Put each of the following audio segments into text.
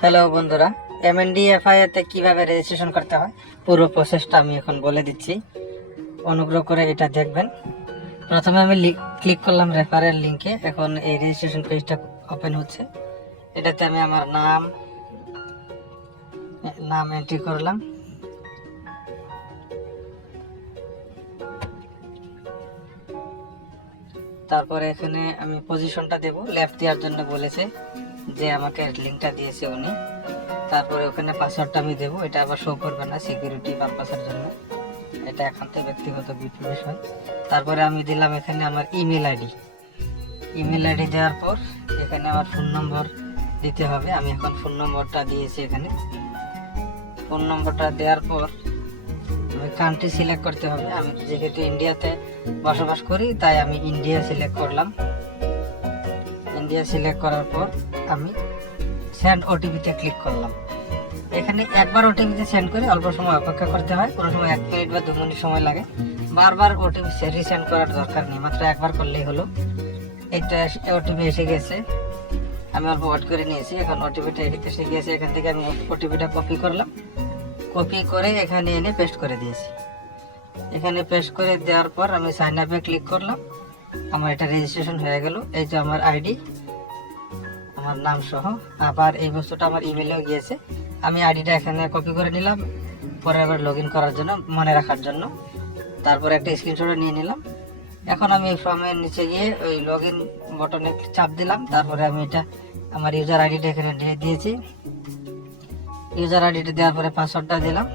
Hello বন্ধুরা, এমএনডিএফআই তে কিভাবে রেজিস্ট্রেশন করতে হয় পুরো প্রসেসটা আমি এখন বলে দিচ্ছি। অনুগ্রহ করে এটা দেখবেন। প্রথমে আমি ক্লিক করলাম রেফারেল লিংকে। এখন এই রেজিস্ট্রেশন পেজটা ওপেন হচ্ছে। এটাতে আমি আমার নাম এন্ট্রি করলাম। তারপরে এখানে আমি পজিশনটা দেব, লেফট দেওয়ার জন্য বলেছে যে আমাকে লিংকটা দিয়েছে উনি। তারপরে ওখানে পাসওয়ার্ডটা আমি দেবো, এটা আবার শো করবে না সিকিউরিটি পারপাসের জন্য, এটা একান্তই ব্যক্তিগত বিষয়। তারপরে আমি দিলাম এখানে আমার ইমেল আইডি দেওয়ার পর এখানে আমার ফোন নম্বর দিতে হবে। আমি এখন ফোন নম্বরটা দিয়েছি। এখানে ফোন নম্বরটা দেওয়ার পর আমি কান্ট্রি সিলেক্ট করতে হবে। আমি যেহেতু ইন্ডিয়াতে বসবাস করি তাই আমি ইন্ডিয়া সিলেক্ট করলাম। ইন্ডিয়া সিলেক্ট করার পর আমি সেন্ড ওটিপিতে ক্লিক করলাম। এখানে একবার ওটিপিতে সেন্ড করে অল্প সময় অপেক্ষা করতে হয়, কোনো সময় 1 মিনিট বা 2 মিনিট সময় লাগে। বারবার ওটিপি রিসেন্ড করার দরকার নেই, মাত্র একবার করলেই হলো। এইটা ওটিপি এসে গেছে, আমি অল্প ওয়েট করে নিয়েছি। এখন ওটিপিটা এসে গেছে, এখান থেকে আমি ওটিপিটা কপি করলাম। কপি করে এখানে এনে পেস্ট করে দিয়েছি। এখানে পেস্ট করে দেওয়ার পর আমি সাইন আপে ক্লিক করলাম। আমার এটা রেজিস্ট্রেশন হয়ে গেল। এই যে আমার আইডি, আমার নাম সহ। আবার এই বস্তুটা আমার ইমেলেও গিয়েছে। আমি আইডিটা এখানে কপি করে নিলাম পরে আবার লগ ইন করার জন্য, মনে রাখার জন্য। তারপরে একটা স্ক্রিনশট নিয়ে নিলাম। এখন আমি ফর্মের নিচে গিয়ে ওই লগ ইন বটনে চাপ দিলাম। তারপরে আমি এটা আমার ইউজার আইডিটা এখানে দিয়ে দিয়েছি। ইউজার আইডিটা দেওয়ার পরে পাসওয়ার্ডটা দিলাম।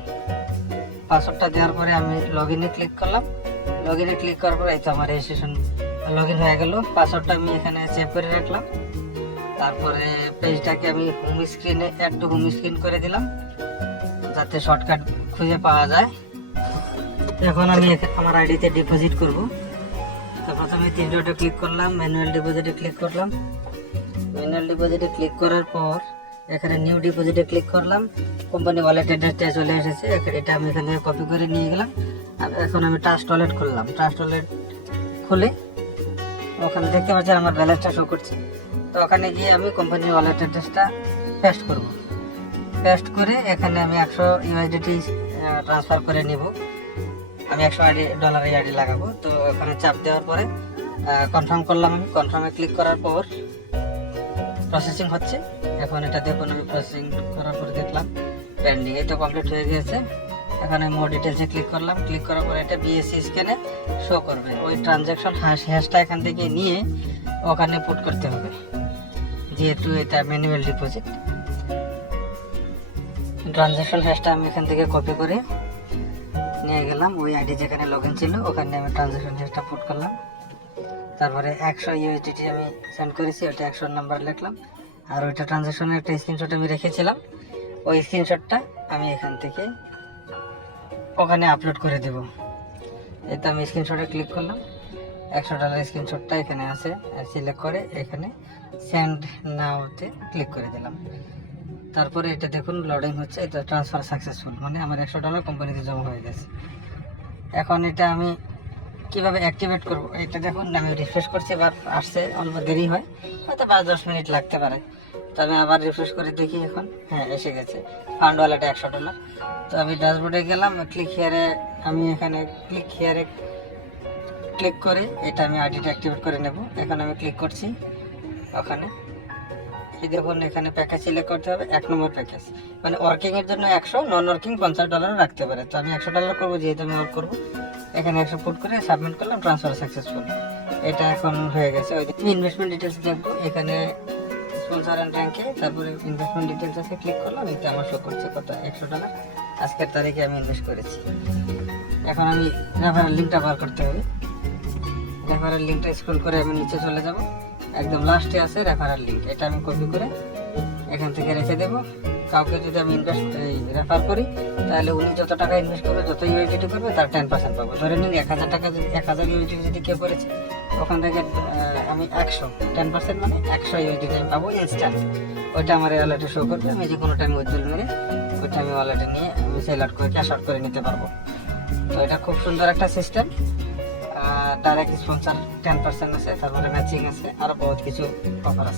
পাসওয়ার্ডটা দেওয়ার পরে আমি লগ ইনে ক্লিক করলাম। লগ ইনে ক্লিক করার পরে এই তো আমার রেজিস্ট্রেশন লগ ইন হয়ে গেল। পাসওয়ার্ডটা আমি এখানে সেভ করে রাখলাম। তারপরে পেজটাকে আমি হোম স্ক্রিনে একটু হোম স্ক্রিন করে দিলাম যাতে শর্টকাট খুঁজে পাওয়া যায়। এখন আমি আমার আইডিতে ডিপোজিট করব। তো প্রথমে 3 ডটে ক্লিক করলাম, ম্যানুয়াল ডিপোজিটে ক্লিক করলাম। ম্যানুয়াল ডিপোজিটে ক্লিক করার পর এখানে নিউ ডিপোজিটে ক্লিক করলাম। কোম্পানি ওয়ালেট অ্যাড্রেসটা চলে এসেছে, এটা আমি এখান থেকে কপি করে নিয়ে গেলাম। আর এখন আমি ট্রাস্ট ওয়ালেট খুললাম। ট্রাস্ট ওয়ালেট খুলে ওখানে দেখতে পাচ্ছি আমার ব্যালেন্সটা শো করছে। তো ওখানে গিয়ে আমি কোম্পানির ওয়ালেট অ্যাড্রেসটা পেস্ট করব। পেস্ট করে এখানে আমি 100 ইউএসডিটি ট্রান্সফার করে নেব। আমি $100 আইডি লাগাবো। তো ওখানে চাপ দেওয়ার পরে কনফার্ম করলাম। আমি কনফার্মে ক্লিক করার পর প্রসেসিং হচ্ছে। এখন এটা দেখুন, আমি প্রসেসিং করার পরে দেখলাম পেন্ডিং, এটা কমপ্লিট হয়ে গেছে। এখানে মোর ডিটেলসে ক্লিক করলাম। ক্লিক করার পরে এটা বিএসসি স্ক্যানে শো করবে। ওই ট্রানজ্যাকশন হ্যাশটা এখান থেকে নিয়ে ওখানে পুট করতে হবে, যেহেতু এটা ম্যানুয়াল ডিপোজিট। ট্রানজ্যাকশন হ্যাশটা আমি এখান থেকে কপি করে নিয়ে গেলাম। ওই আইডি যেখানে লগ ইন ছিল ওখানে আমি ট্রানজ্যাকশন হ্যাশটা পুট করলাম। তারপরে 100 ইউএসডিটি আমি সেন্ড করেছি, ওটা 100 নাম্বার লিখলাম। আর ওইটা ট্রানজ্যাকশনের একটা স্ক্রিনশট আমি রেখেছিলাম, ওই স্ক্রিনশটটা আমি এখান থেকে ওখানে আপলোড করে দেব। এতে আমি স্ক্রিনশটে ক্লিক করলাম। $100 স্ক্রিনশটটা এখানে আছে, সিলেক্ট করে এখানে সেন্ড নাওতে ক্লিক করে দিলাম। তারপরে এটা দেখুন লোডিং হচ্ছে। এটা ট্রান্সফার সাকসেসফুল, মানে আমার $100 কোম্পানিতে জমা হয়ে গেছে। এখন এটা আমি কিভাবে অ্যাক্টিভেট করব এটা দেখুন, আমি রিফ্রেশ করছি, এবার আসছে। অল্প দেরি হয়, হয়তো 5-10 মিনিট লাগতে পারে। তো আমি আবার রিফ্রেশ করে দেখি। এখন হ্যাঁ এসে গেছে, ফান্ড ওয়ালেটে $100। তো আমি ড্যাশবোর্ডে গেলাম, ক্লিক হিয়ারে আমি এখানে ক্লিক করে এটা আমি আইডিটা অ্যাক্টিভেট করে নেব। এখন আমি ক্লিক করছি ওখানে। এই দেখুন এখানে প্যাকেজ সিলেক্ট করতে হবে, 1 নম্বর প্যাকেজ, মানে ওয়ার্কিংয়ের জন্য 100, নন ওয়ার্কিং $50 রাখতে পারে। তো আমি $100 করবো, যেহেতু আমি ওয়ার্ক করবো। এখানে 100 পুট করে সাবমিট করলাম, ট্রান্সফার সাকসেসফুল। এটা এখন হয়ে গেছে। ওই ইনভেস্টমেন্ট ডিটেলস দেখবো, এখানে স্পন্সর অ্যান্ড র্যাঙ্কে, তারপরে ইনভেস্টমেন্ট ডিটেলস আছে, ক্লিক করলাম। এটা আমার শো করছে কত, $100 আজকের তারিখে আমি ইনভেস্ট করেছি। এখন আমি রেফারেল লিঙ্কটা বার করতে হবে। রেফারেল লিঙ্কটা স্ক্রল করে আমি নিচে চলে যাব, একদম লাস্টে আছে রেফারেল লিঙ্ক। এটা আমি কপি করে এখান থেকে রেখে দেব। কাউকে যদি আমি রেফার করি তাহলে উনি যত টাকা ইনভেস্ট করবে, যত ইউএসডিটি করবে, তার 10% পাবো। ধরে নিন 1000 ইউএসডিটি যদি কেউ করেছে, ওখান থেকে আমি 10% মানে 100 ইউএসডিটি আমি পাবো ইনস্ট্যান্ট। ওইটা আমার ওয়ালেটে শো করবে। আমি যে কোনো টাইম উইথড্রল মেরে ওইটা আমি ওয়ালেটে নিয়ে আমি সেল আউট করে ক্যাশ আউট করে নিতে পারবো। তো এটা খুব সুন্দর একটা সিস্টেম। ডাইরেক্ট স্পন্সর 10% আছে, তারপরে ম্যাচিং আছে, আরও বহুত কিছু অফার আছে।